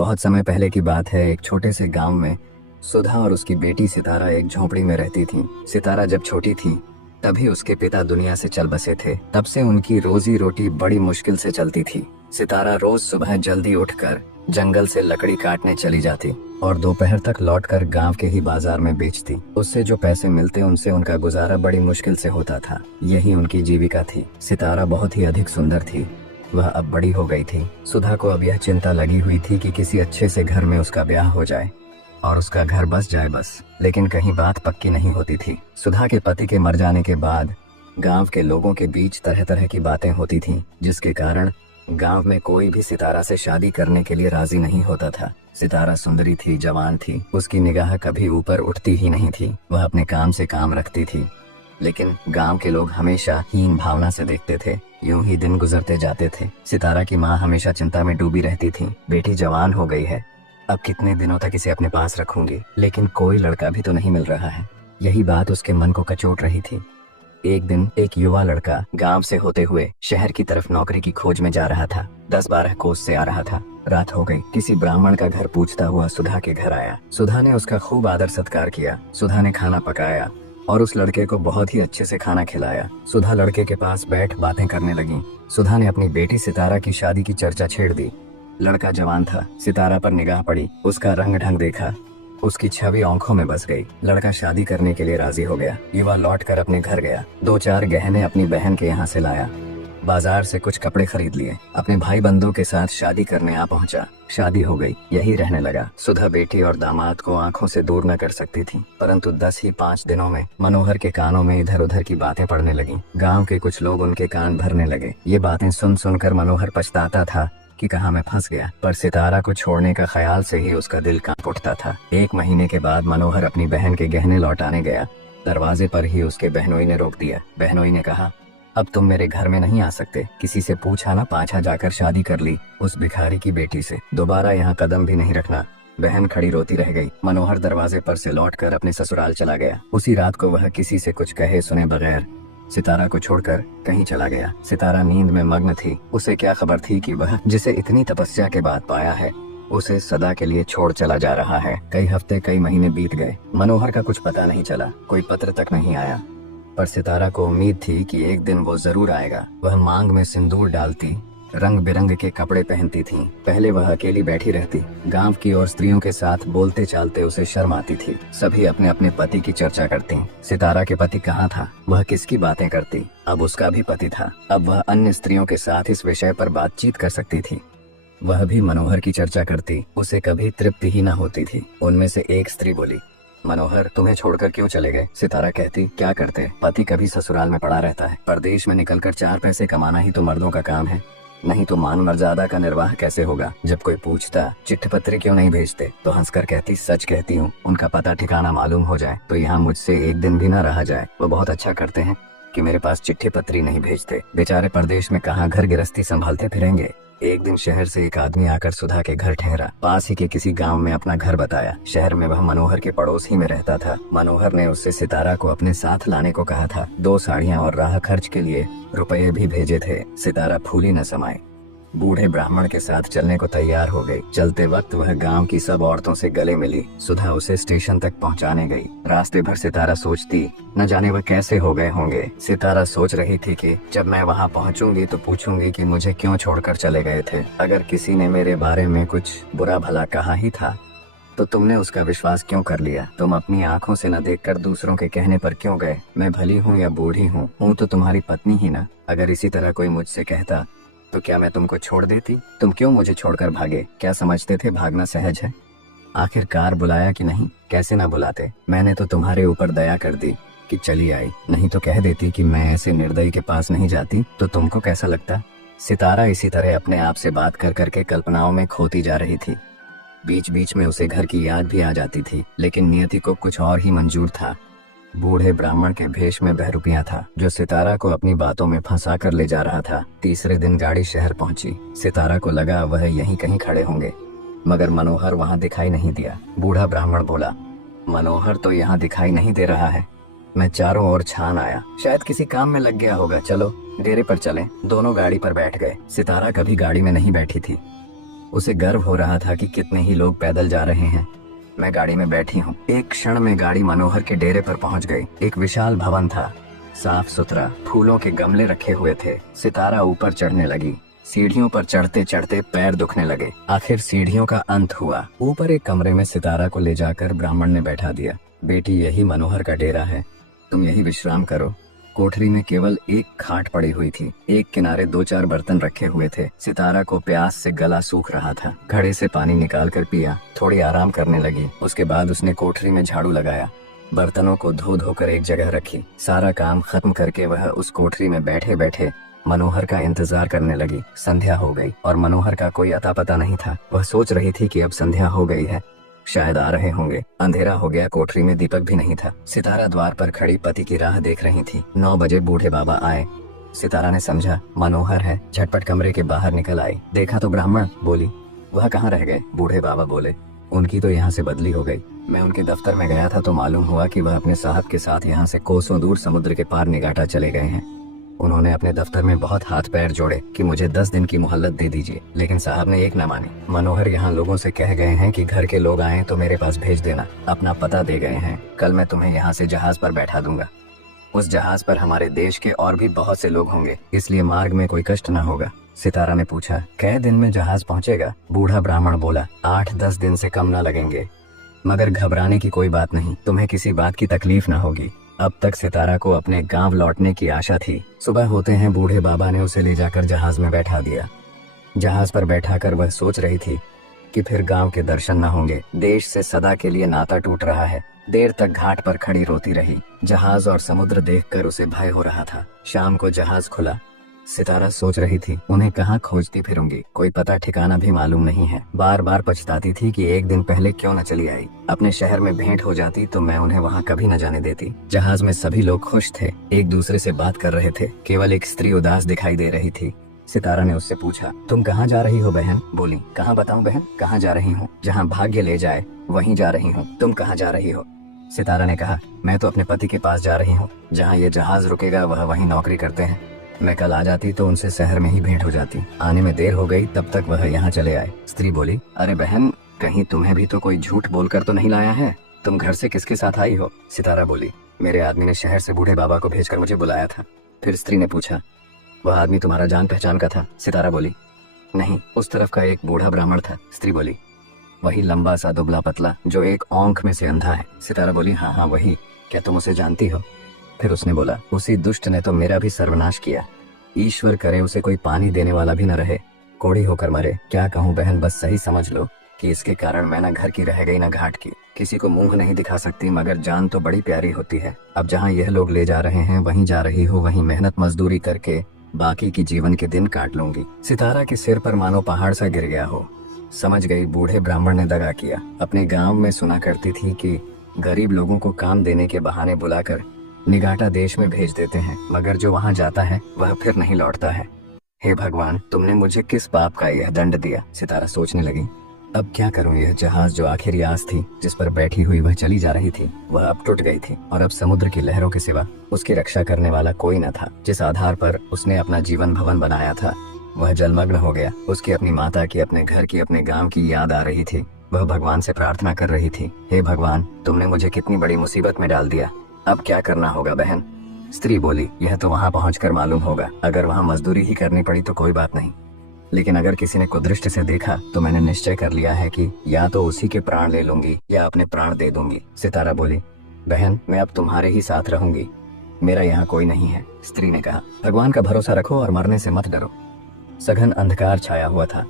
बहुत समय पहले की बात है। एक छोटे से गांव में सुधा और उसकी बेटी सितारा एक झोपड़ी में रहती थी। सितारा जब छोटी थी तभी उसके पिता दुनिया से चल बसे थे। तब से उनकी रोजी रोटी बड़ी मुश्किल से चलती थी। सितारा रोज सुबह जल्दी उठकर जंगल से लकड़ी काटने चली जाती और दोपहर तक लौटकर गांव के ही बाजार में बेचती। उससे जो पैसे मिलते उनसे उनका गुजारा बड़ी मुश्किल से होता था। यही उनकी जीविका थी। सितारा बहुत ही अधिक सुंदर थी। वह अब बड़ी हो गई थी। सुधा को अब यह चिंता लगी हुई थी कि किसी अच्छे से घर में उसका ब्याह हो जाए और उसका घर बस जाए बस। लेकिन कहीं बात पक्की नहीं होती थी। सुधा के पति के मर जाने के बाद गांव के लोगों के बीच तरह तरह की बातें होती थीं, जिसके कारण गांव में कोई भी सितारा से शादी करने के लिए राजी नहीं होता था। सितारा सुंदरी थी, जवान थी, उसकी निगाह कभी ऊपर उठती ही नहीं थी। वह अपने काम से काम रखती थी, लेकिन गांव के लोग हमेशा हीन भावना से देखते थे। यूं ही दिन गुजरते जाते थे। सितारा की माँ हमेशा चिंता में डूबी रहती थी। बेटी जवान हो गई है, अब कितने दिनों तक इसे अपने पास रखूंगी, लेकिन कोई लड़का भी तो नहीं मिल रहा है। यही बात उसके मन को कचोट रही थी। एक दिन एक युवा लड़का गांव से होते हुए शहर की तरफ नौकरी की खोज में जा रहा था। 10-12 कोस से आ रहा था। रात हो गई। किसी ब्राह्मण का घर पूछता हुआ सुधा के घर आया। सुधा ने उसका खूब आदर सत्कार किया। सुधा ने खाना पकाया और उस लड़के को बहुत ही अच्छे से खाना खिलाया। सुधा लड़के के पास बैठ बातें करने लगी। सुधा ने अपनी बेटी सितारा की शादी की चर्चा छेड़ दी। लड़का जवान था। सितारा पर निगाह पड़ी, उसका रंग ढंग देखा, उसकी छवि आंखों में बस गई। लड़का शादी करने के लिए राजी हो गया। युवा लौटकर अपने घर गया। 2-4 गहने अपनी बहन के यहाँ से लाया। बाजार से कुछ कपड़े खरीद लिए। अपने भाई बंधुओं के साथ शादी करने आ पहुंचा। शादी हो गई। यही रहने लगा। सुधा बेटी और दामाद को आंखों से दूर न कर सकती थी, परंतु 5 दिनों में मनोहर के कानों में इधर उधर की बातें पड़ने लगी। गांव के कुछ लोग उनके कान भरने लगे। ये बातें सुन सुनकर मनोहर पछताता था कि कहाँ मैं फंस गया, पर सितारा को छोड़ने का ख्याल से ही उसका दिल कांप उठता था। 1 महीने के बाद मनोहर अपनी बहन के गहने लौटाने गया। दरवाजे पर ही उसके बहनोई ने रोक दिया। बहनोई ने कहा, अब तुम मेरे घर में नहीं आ सकते। किसी से पूछा ना पाछा जाकर शादी कर ली उस भिखारी की बेटी से। दोबारा यहाँ कदम भी नहीं रखना। बहन खड़ी रोती रह गई। मनोहर दरवाजे पर से लौटकर अपने ससुराल चला गया। उसी रात को वह किसी से कुछ कहे सुने बगैर सितारा को छोड़कर कहीं चला गया। सितारा नींद में मग्न थी। उसे क्या खबर थी कि वह जिसे इतनी तपस्या के बाद पाया है उसे सदा के लिए छोड़ चला जा रहा है। कई हफ्ते कई महीने बीत गए। मनोहर का कुछ पता नहीं चला, कोई पत्र तक नहीं आया, पर सितारा को उम्मीद थी कि एक दिन वो जरूर आएगा। वह मांग में सिंदूर डालती, रंग बिरंग के कपड़े पहनती थी। पहले वह अकेली बैठी रहती। गांव की और स्त्रियों के साथ बोलते चालते उसे शर्म आती थी। सभी अपने अपने पति की चर्चा करती। सितारा के पति कहाँ था, वह किसकी बातें करती। अब उसका भी पति था। अब वह अन्य स्त्रियों के साथ इस विषय पर बातचीत कर सकती थी। वह भी मनोहर की चर्चा करती। उसे कभी तृप्ति ही न होती थी। उनमें से एक स्त्री बोली, मनोहर तुम्हें छोड़कर क्यों चले गए? सितारा कहती, क्या करते, पति कभी ससुराल में पड़ा रहता है। परदेश में निकलकर 4 पैसे कमाना ही तो मर्दों का काम है, नहीं तो मान मर्यादा का निर्वाह कैसे होगा। जब कोई पूछता चिट्ठी पत्री क्यों नहीं भेजते, तो हंसकर कहती, सच कहती हूँ, उनका पता ठिकाना मालूम हो जाए तो यहाँ मुझसे एक दिन भी न रहा जाए। वो बहुत अच्छा करते हैं कि मेरे पास चिट्ठी पत्री नहीं भेजते। बेचारे परदेश में कहाँ घर गृहस्थी संभालते फिरेंगे। एक दिन शहर से एक आदमी आकर सुधा के घर ठहरा। पास ही के किसी गांव में अपना घर बताया। शहर में वह मनोहर के पड़ोस ही में रहता था। मनोहर ने उससे सितारा को अपने साथ लाने को कहा था। 2 साड़ियाँ और राह खर्च के लिए रुपये भी भेजे थे। सितारा फूली न समाये, बूढ़े ब्राह्मण के साथ चलने को तैयार हो गई। चलते वक्त वह गांव की सब औरतों से गले मिली। सुधा उसे स्टेशन तक पहुंचाने गई। रास्ते भर सितारा सोचती, न जाने वह कैसे हो गए होंगे। सितारा सोच रही थी कि जब मैं वहां पहुंचूंगी तो पूछूंगी कि मुझे क्यों छोड़कर चले गए थे। अगर किसी ने मेरे बारे में कुछ बुरा भला कहा ही था तो तुमने उसका विश्वास क्यों कर लिया? तुम अपनी आंखों से न देखकर दूसरों के कहने पर क्यों गए? मैं भली हूँ या बूढ़ी हूँ तो तुम्हारी पत्नी ही ना। अगर इसी तरह कोई मुझसे कहता तो क्या मैं तुमको छोड़ देती? तुम क्यों मुझे छोड़कर भागे? क्या समझते थे भागना सहज है? आखिरकार बुलाया कि नहीं? कैसे ना बुलाते। मैंने तो तुम्हारे ऊपर दया कर दी कि चली आई, नहीं तो कह देती कि मैं ऐसे निर्दयी के पास नहीं जाती। तो तुमको कैसा लगता? सितारा इसी तरह अपने आप से बात कर करके कल्पनाओं में खोती जा रही थी। बीच बीच में उसे घर की याद भी आ जाती थी, लेकिन नियति को कुछ और ही मंजूर था। बूढ़े ब्राह्मण के भेष में बहरूपिया था, जो सितारा को अपनी बातों में फंसा कर ले जा रहा था। तीसरे दिन गाड़ी शहर पहुंची। सितारा को लगा वह यहीं कहीं खड़े होंगे, मगर मनोहर वहां दिखाई नहीं दिया। बूढ़ा ब्राह्मण बोला, मनोहर तो यहाँ दिखाई नहीं दे रहा है। मैं चारों ओर छान आया, शायद किसी काम में लग गया होगा। चलो डेरे पर चलें। दोनों गाड़ी पर बैठ गए। सितारा कभी गाड़ी में नहीं बैठी थी। उसे गर्व हो रहा था कि कितने ही लोग पैदल जा रहे हैं। मैं गाड़ी में बैठी हूँ। एक क्षण में गाड़ी मनोहर के डेरे पर पहुँच गई। एक विशाल भवन था, साफ सुथरा, फूलों के गमले रखे हुए थे। सितारा ऊपर चढ़ने लगी। सीढ़ियों पर चढ़ते चढ़ते पैर दुखने लगे। आखिर सीढ़ियों का अंत हुआ। ऊपर एक कमरे में सितारा को ले जाकर ब्राह्मण ने बैठा दिया। बेटी, यही मनोहर का डेरा है, तुम यही विश्राम करो। कोठरी में केवल एक खाट पड़ी हुई थी। एक किनारे 2-4 बर्तन रखे हुए थे। सितारा को प्यास से गला सूख रहा था। घड़े से पानी निकालकर पिया, थोड़ी आराम करने लगी। उसके बाद उसने कोठरी में झाड़ू लगाया, बर्तनों को धो धोकर एक जगह रखी। सारा काम खत्म करके वह उस कोठरी में बैठे बैठे मनोहर का इंतजार करने लगी। संध्या हो गई और मनोहर का कोई अता पता नहीं था। वह सोच रही थी कि अब संध्या हो गई है, शायद आ रहे होंगे। अंधेरा हो गया, कोठरी में दीपक भी नहीं था। सितारा द्वार पर खड़ी पति की राह देख रही थी। 9 बजे बूढ़े बाबा आए। सितारा ने समझा मनोहर है, झटपट कमरे के बाहर निकल आई। देखा तो ब्राह्मण। बोली, वह कहाँ रह गए? बूढ़े बाबा बोले, उनकी तो यहाँ से बदली हो गई। मैं उनके दफ्तर में गया था तो मालूम हुआ कि वह अपने साहब के साथ यहाँ से कोसों दूर समुद्र के पार निगाटा चले गए हैं। उन्होंने अपने दफ्तर में बहुत हाथ पैर जोड़े कि मुझे 10 दिन की मोहलत दे दीजिए, लेकिन साहब ने एक न मानी। मनोहर यहाँ लोगों से कह गए हैं कि घर के लोग आए तो मेरे पास भेज देना। अपना पता दे गए हैं। कल मैं तुम्हें यहाँ से जहाज पर बैठा दूंगा। उस जहाज पर हमारे देश के और भी बहुत से लोग होंगे, इसलिए मार्ग में कोई कष्ट न होगा। सितारा ने पूछा, कै दिन में जहाज पहुँचेगा? बूढ़ा ब्राह्मण बोला, 8-10 दिन से कम न लगेंगे, मगर घबराने की कोई बात नहीं, तुम्हें किसी बात की तकलीफ न होगी। अब तक सितारा को अपने गांव लौटने की आशा थी। सुबह होते हैं बूढ़े बाबा ने उसे ले जाकर जहाज में बैठा दिया। जहाज पर बैठाकर वह सोच रही थी कि फिर गांव के दर्शन न होंगे। देश से सदा के लिए नाता टूट रहा है। देर तक घाट पर खड़ी रोती रही। जहाज और समुद्र देखकर उसे भय हो रहा था। शाम को जहाज खुला। सितारा सोच रही थी, उन्हें कहाँ खोजती फिरूंगी, कोई पता ठिकाना भी मालूम नहीं है। बार बार पछताती थी कि एक दिन पहले क्यों न चली आई। अपने शहर में भेंट हो जाती तो मैं उन्हें वहाँ कभी न जाने देती। जहाज में सभी लोग खुश थे, एक दूसरे से बात कर रहे थे। केवल एक स्त्री उदास दिखाई दे रही थी। सितारा ने उससे पूछा, तुम कहाँ जा रही हो बहन? बोली, कहाँ बताऊं बहन, कहाँ जा रही हूँ? जहाँ भाग्य ले जाए वहीं जा रही हूँ। तुम कहाँ जा रही हो? सितारा ने कहा, मैं तो अपने पति के पास जा रही हूँ। जहाँ ये जहाज रुकेगा वह वहीं नौकरी करते हैं। मैं कल आ जाती तो उनसे शहर में ही भेंट हो जाती। आने में देर हो गई, तब तक वह यहाँ चले आए। स्त्री बोली, अरे बहन, कहीं तुम्हें भी तो कोई झूठ बोलकर तो नहीं लाया है? तुम घर से किसके साथ आई हो? सितारा बोली, मेरे आदमी ने शहर से बूढ़े बाबा को भेजकर मुझे बुलाया था। फिर स्त्री ने पूछा, वह आदमी तुम्हारा जान पहचान का था? सितारा बोली, नहीं, उस तरफ का एक बूढ़ा ब्राह्मण था। स्त्री बोली, वही लंबा सा दुबला पतला जो एक आंख में से अंधा है? सितारा बोली, हाँ हाँ वही। क्या तुम उसे जानती हो? फिर उसने बोला, उसी दुष्ट ने तो मेरा भी सर्वनाश किया। ईश्वर करे उसे कोई पानी देने वाला भी न रहे, कोड़ी होकर मरे। क्या कहूँ बहन, बस सही समझ लो कि इसके कारण मैं न घर की रह गई न घाट की। किसी को मुंह नहीं दिखा सकती, मगर जान तो बड़ी प्यारी होती है। अब जहाँ यह लोग ले जा रहे हैं वहीं जा रही हो, वहीं मेहनत मजदूरी करके बाकी की जीवन के दिन काट लूंगी। सितारा के सिर पर मानो पहाड़ सा गिर गया हो। समझ गई बूढ़े ब्राह्मण ने दगा किया। अपने गाँव में सुना करती थी कि गरीब लोगों को काम देने के बहाने बुलाकर निगाटा देश में भेज देते हैं, मगर जो वहाँ जाता है वह फिर नहीं लौटता है। हे भगवान, तुमने मुझे किस पाप का यह दंड दिया? सितारा सोचने लगी, अब क्या करूं? यह जहाज जो आखिरी आस थी, जिस पर बैठी हुई वह चली जा रही थी, वह अब टूट गई थी और अब समुद्र की लहरों के सिवा उसकी रक्षा करने वाला कोई न था। जिस आधार पर उसने अपना जीवन भवन बनाया था वह जलमग्न हो गया। उसकी अपनी माता की, अपने घर की, अपने गाँव की याद आ रही थी। वह भगवान से प्रार्थना कर रही थी, हे भगवान, तुमने मुझे कितनी बड़ी मुसीबत में डाल दिया। अब क्या करना होगा बहन? स्त्री बोली, यह तो वहाँ पहुँचकर मालूम होगा। अगर वहाँ मजदूरी ही करनी पड़ी तो कोई बात नहीं, लेकिन अगर किसी ने कुदृष्टि से देखा तो मैंने निश्चय कर लिया है कि या तो उसी के प्राण ले लूंगी या अपने प्राण दे दूंगी। सितारा बोली, बहन, मैं अब तुम्हारे ही साथ रहूंगी, मेरा यहाँ कोई नहीं है। स्त्री ने कहा, भगवान का भरोसा रखो और मरने से मत डरो। सघन अंधकार छाया हुआ था।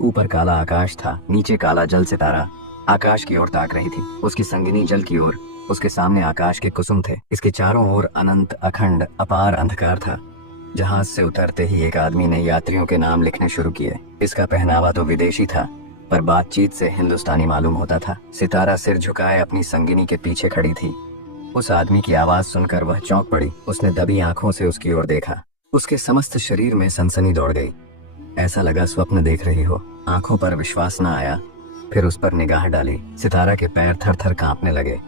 ऊपर काला आकाश था, नीचे काला जल। सितारा आकाश की ओर ताक रही थी, उसकी संगिनी जल की ओर। उसके सामने आकाश के कुसुम थे, इसके चारों ओर अनंत, अखंड, अपार अंधकार था। जहाज से उतरते ही एक आदमी ने यात्रियों के नाम लिखने शुरू किए। इसका पहनावा तो विदेशी था, पर बातचीत से हिंदुस्तानी मालूम होता था। सितारा सिर झुकाए अपनी संगिनी के पीछे खड़ी थी। उस आदमी की आवाज सुनकर वह चौंक पड़ी। उसने दबी आंखों से उसकी ओर देखा। उसके समस्त शरीर में सनसनी दौड़ गई। ऐसा लगा स्वप्न देख रही हो। आंखों पर विश्वास न आया। फिर उस पर निगाह डाली। सितारा के पैर थर थर कांपने लगे।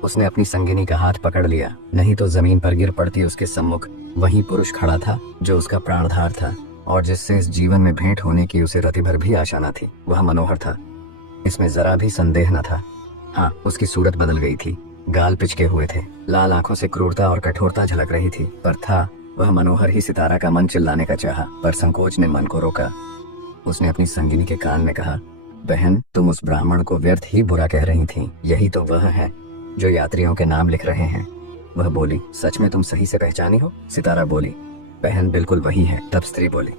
उसने अपनी संगिनी का हाथ पकड़ लिया, नहीं तो जमीन पर गिर पड़ती। उसके सम्मुख वही पुरुष खड़ा था जो उसका प्राणधार था, और जिससे इस जीवन में भेंट होने की उसे रति भर भी आशा न थी, वह मनोहर था। इसमें जरा भी संदेह न था। हाँ, उसकी सूरत बदल गई थी। गाल पिचके हुए थे, लाल आंखों से क्रूरता और कठोरता झलक रही थी, पर था वह मनोहर ही। सितारा का मन चिल्लाने का चाहा, पर संकोच ने मन को रोका। उसने अपनी संगिनी के कान में कहा, बहन, तुम उस ब्राह्मण को व्यर्थ ही बुरा कह रही थी। यही तो वह है जो यात्रियों के नाम लिख रहे हैं। वह बोली, सच में तुम सही से पहचानी हो? सितारा बोली, बहन बिल्कुल वही है। तब स्त्री बोली,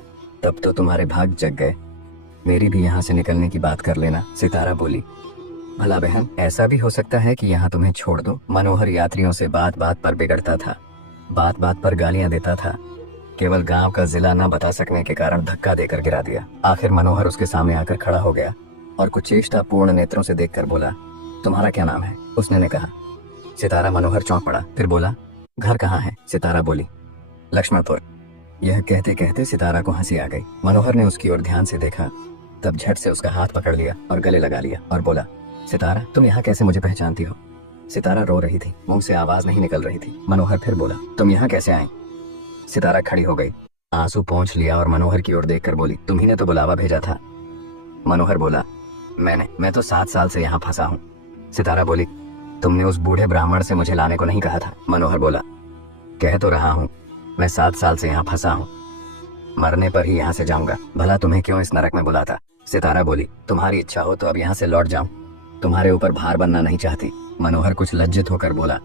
तब तो तुम्हारे भाग जग गए। मेरी भी यहाँ से निकलने की बात कर लेना। सितारा बोली, भला बहन, ऐसा भी हो सकता है कि यहाँ तुम्हें छोड़ दो? मनोहर यात्रियों से बात बात पर बिगड़ता था, बात बात पर गालियां देता था। केवल गांव का जिला न बता सकने के कारण धक्का देकर गिरा दिया। आखिर मनोहर उसके सामने आकर खड़ा हो गया और कुछ चेष्टापूर्ण नेत्रों से देखकर बोला, तुम्हारा क्या नाम है? उसने ने कहा। सितारा मनोहर चौंक पड़ा, फिर बोला, घर कहाँ है? सितारा बोली, लक्ष्मणपुर। यह कहते कहते सितारा को हंसी आ गई। मनोहर ने उसकी ओर ध्यान से देखा, तब झट से उसका हाथ पकड़ लिया और गले लगा लिया और बोला, सितारा, तुम यहाँ कैसे मुझे पहचानती हो? सितारा रो रही थी, मुंह से आवाज नहीं निकल रही थी। मनोहर फिर बोला, तुम यहाँ कैसे आई? सितारा खड़ी हो गई, आंसू पोंछ लिया और मनोहर की ओर देखकर बोली, तुम्ही ने तो बुलावा भेजा था। मनोहर बोला, मैं तो 7 साल से यहाँ फंसा हूँ। सितारा बोली, तुमने उस बूढ़े ब्राह्मण से मुझे लाने को नहीं कहा था? मनोहर बोला, कह तो रहा हूँ, मैं 7 साल से यहाँ फंसा हूँ, मरने पर ही यहाँ से जाऊंगा। भला तुम्हें क्यों इस नरक में बुलाता? सितारा बोली, तुम्हारी इच्छा हो तो अब यहाँ से लौट जाऊं, तुम्हारे ऊपर भार बनना नहीं चाहती। मनोहर कुछ लज्जित होकर बोला,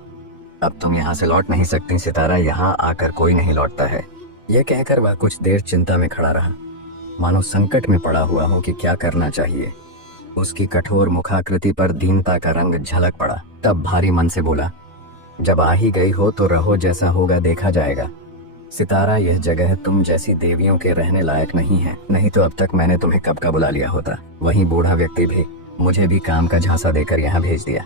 अब तुम यहाँ से लौट नहीं सकती सितारा, यहाँ आकर कोई नहीं लौटता है। यह कहकर वह कुछ देर चिंता में खड़ा रहा, मानो संकट में पड़ा हुआ हो कि क्या करना चाहिए। उसकी कठोर मुखाकृति पर दीनता का रंग झलक पड़ा। तब भारी मन से बोला, जब आ ही गई हो तो रहो, जैसा होगा देखा जाएगा। सितारा, यह जगह तुम जैसी देवियों के रहने लायक नहीं है, नहीं तो अब तक मैंने तुम्हें कब का बुला लिया होता। वही बूढ़ा व्यक्ति भी मुझे भी काम का झांसा देकर यहाँ भेज दिया।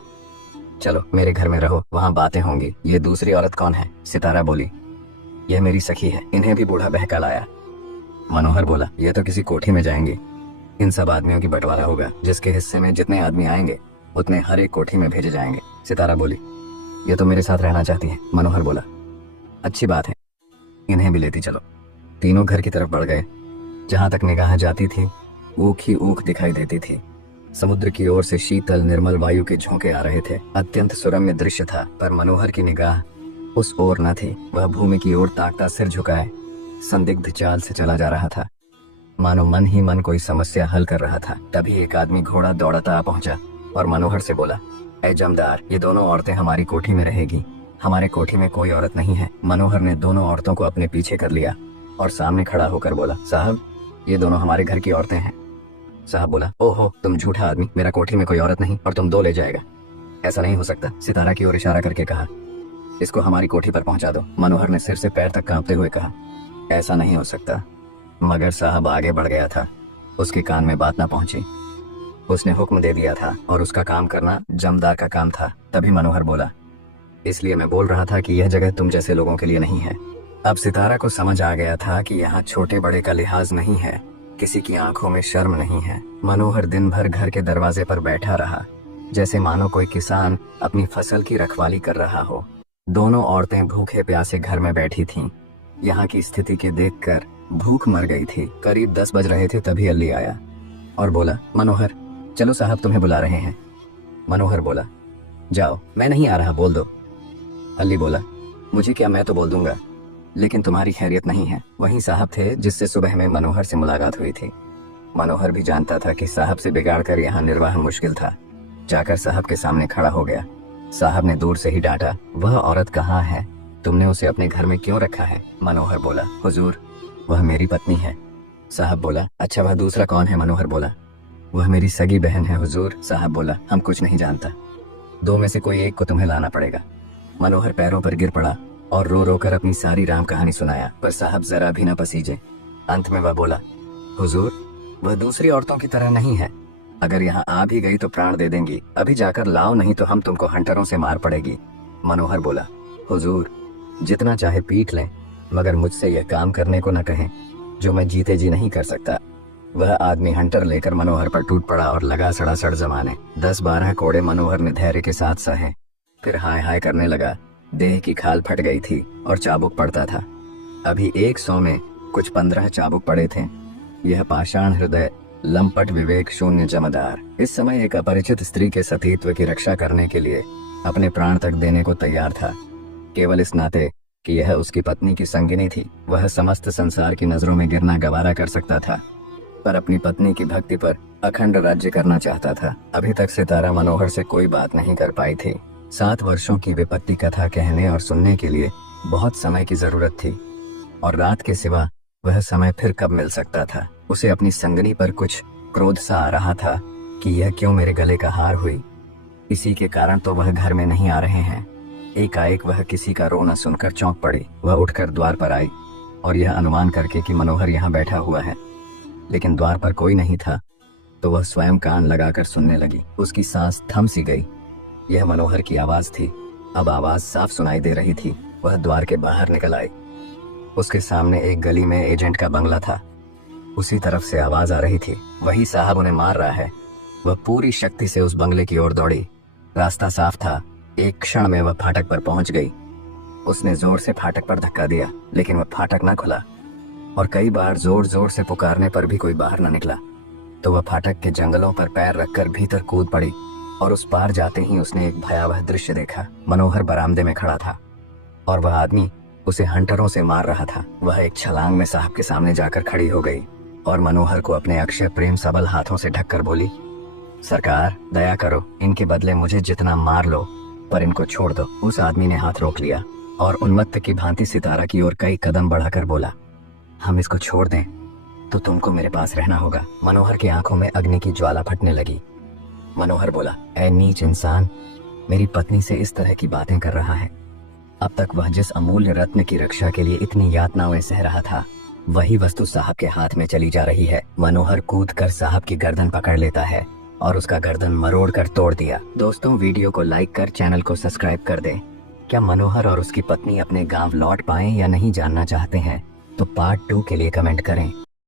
चलो मेरे घर में रहो, वहाँ बातें होंगी। ये दूसरी औरत कौन है? सितारा बोली, यह मेरी सखी है, इन्हें भी बूढ़ा बहका लाया। मनोहर बोला, यह तो किसी कोठी में जाएंगे, इन सब आदमियों की बंटवारा होगा, जिसके हिस्से में जितने आदमी आएंगे उतने हर एक कोठी में भेजे जाएंगे। सितारा बोली, ये तो मेरे साथ रहना चाहती है। मनोहर बोला, अच्छी बात है, इन्हें भी लेती चलो। तीनों घर की तरफ बढ़ गए। जहां तक निगाह जाती थी ऊख ही ऊख दिखाई देती थी। समुद्र की ओर से शीतल निर्मल वायु के झोंके आ रहे थे। अत्यंत सुरम्य दृश्य था, पर मनोहर की निगाह उस ओर न थी। वह भूमि की ओर ताकता सिर झुकाए संदिग्ध चाल से चला जा रहा था, मानो मन ही मन कोई समस्या हल कर रहा था। तभी एक आदमी घोड़ा दौड़ता आ पहुंचा और मनोहर से बोला, ऐ जमदार, ये दोनों औरतें हमारी कोठी में रहेगी। हमारे कोठी में कोई औरत नहीं है। मनोहर ने दोनों औरतों को अपने पीछे कर लिया और सामने खड़ा होकर बोला, साहब, ये दोनों हमारे घर की औरतें हैं। साहब बोला, ओहो, तुम झूठा आदमी, मेरा कोठी में कोई औरत नहीं और तुम 2 ले जाएगा, ऐसा नहीं हो सकता। सितारा की ओर इशारा करके कहा, इसको हमारी कोठी पर पहुंचा दो। मनोहर ने सिर से पैर तक कांपते हुए कहा, ऐसा नहीं हो सकता। मगर साहब आगे बढ़ गया था, उसके कान में बात ना पहुंची। उसने हुक्म दे दिया था और उसका काम करना जमदार का काम था। तभी मनोहर बोला, इसलिए मैं बोल रहा था कि यह जगह तुम जैसे लोगों के लिए नहीं है। अब सितारा को समझ आ गया था कि यहाँ छोटे बड़े का लिहाज नहीं है, किसी की आंखों में शर्म नहीं है। मनोहर दिन भर घर के दरवाजे पर बैठा रहा, जैसे मानो कोई किसान अपनी फसल की रखवाली कर रहा हो। दोनों औरतें भूखे प्यासे घर में बैठी थीं। यहाँ की स्थिति के देखकर भूख मर गई थी। करीब 10 बज रहे थे, तभी अल्ली आया और बोला, मनोहर, चलो साहब तुम्हें बुला रहे हैं। मनोहर बोला, जाओ, मैं नहीं आ रहा, बोल दो। अल्ली बोला, मुझे क्या, मैं तो बोल दूंगा, लेकिन तुम्हारी खैरियत नहीं है। वही साहब थे जिससे सुबह में मनोहर से मुलाकात हुई थी। मनोहर भी जानता था कि साहब से बिगाड़ कर यहाँ निर्वाह मुश्किल था। जाकर साहब के सामने खड़ा हो गया। साहब ने दूर से ही डांटा, वह औरत कहाँ है? तुमने उसे अपने घर में क्यों रखा है? मनोहर बोला, हुजूर, वह मेरी पत्नी है। साहब बोला, अच्छा, वह दूसरा कौन है? मनोहर बोला, वह मेरी सगी बहन है हुजूर। साहब बोला, हम कुछ नहीं जानता, 2 में से कोई एक को तुम्हें लाना पड़ेगा। मनोहर पैरों पर गिर पड़ा और रो रो कर अपनी सारी राम कहानी सुनाया, पर साहब जरा भी न पसीजे। अंत में वह बोला, हुजूर, वह दूसरी औरतों की तरह नहीं है, अगर यहाँ आ भी गई तो प्राण दे देंगी। अभी जाकर लाओ, नहीं तो हम तुमको हंटरों से मार पड़ेगी। मनोहर बोला, हुजूर, जितना चाहे पीट लें, मगर मुझसे यह काम करने को न कहें जो मैं जीते जी नहीं कर सकता। वह आदमी हंटर लेकर मनोहर पर टूट पड़ा और लगा सड़ासड़ जमाने। 10-12 कोड़े मनोहर ने धैर्य के साथ सहे, फिर हाय हाय करने लगा। देह की खाल फट गई थी और चाबुक पड़ता था। अभी 100 में कुछ 15 चाबुक पड़े थे। यह पाषाण हृदय, लंपट विवेक शून्य जमादार इस समय एक अपरिचित स्त्री के सतीत्व की रक्षा करने के लिए अपने प्राण तक देने को तैयार था, केवल इस नाते कि यह उसकी पत्नी की संगिनी थी। वह समस्त संसार की नजरों में गिरना गवारा कर सकता था, पर अपनी पत्नी की भक्ति पर अखंड राज्य करना चाहता था। अभी तक सितारा मनोहर से कोई बात नहीं कर पाई थी। 7 वर्षों की विपत्ति कथा कहने और सुनने के लिए बहुत समय की जरूरत थी, और रात के सिवा वह समय फिर कब मिल सकता था। उसे अपनी संगनी पर कुछ क्रोध सा आ रहा था कि यह क्यों मेरे गले का हार हुई, इसी के कारण तो वह घर में नहीं आ रहे हैं। एकाएक वह किसी का रोना सुनकर चौंक पड़ी। वह उठकर द्वार पर आई और यह अनुमान करके कि मनोहर यहाँ बैठा हुआ है, लेकिन द्वार पर कोई नहीं था, तो वह स्वयं कान लगाकर सुनने लगी। उसकी सांस थम सी गई। यह मनोहर की आवाज थी। अब आवाज साफ सुनाई दे रही थी। वह द्वार के बाहर निकल आई। उसके सामने एक गली में एजेंट का बंगला था। उसी तरफ से आवाज आ रही थी, वही साहब उन्हें मार रहा है। वह पूरी शक्ति से उस बंगले की ओर दौड़ी। रास्ता साफ था। एक क्षण में वह फाटक पर पहुंच गई। उसने जोर से फाटक पर धक्का दिया, लेकिन वह फाटक न खुला, और कई बार जोर जोर से पुकारने पर भी कोई बाहर न निकला। तो वह फाटक के जंगलों पर पैर रखकर भीतर कूद पड़ी, और उस पार जाते ही उसने एक भयावह दृश्य देखा। मनोहर बरामदे में खड़ा था, और वह आदमी उसे हंटरों से मार रहा था। वह एक छलांग में साहब के सामने जाकर खड़ी हो गई, और मनोहर को अपने अक्षय प्रेम सबल हाथों से ढककर बोली, सरकार दया करो, इनके बदले मुझे जितना मार लो, पर इनको छोड़ दो। उस आदमी ने हाथ रोक लिया और उन्मत्त की भांति सितारा की ओर कई कदम बढ़ाकर बोला, हम इसको छोड़ दें तो तुमको मेरे पास रहना होगा। मनोहर की आंखों में अग्नि की ज्वाला फटने लगी। मनोहर बोला, ऐ नीच इंसान, मेरी पत्नी से इस तरह की बातें कर रहा है। अब तक वह जिस अमूल्य रत्न की रक्षा के लिए इतनी यातनाएं सह रहा था, वही वस्तु साहब के हाथ में चली जा रही है। मनोहर कूद कर साहब की गर्दन पकड़ लेता है और उसका गर्दन मरोड़ कर तोड़ दिया। दोस्तों, वीडियो को लाइक कर चैनल को सब्सक्राइब कर दें। क्या मनोहर और उसकी पत्नी अपने गांव लौट पाएं या नहीं जानना चाहते हैं तो पार्ट 2 के लिए कमेंट करें।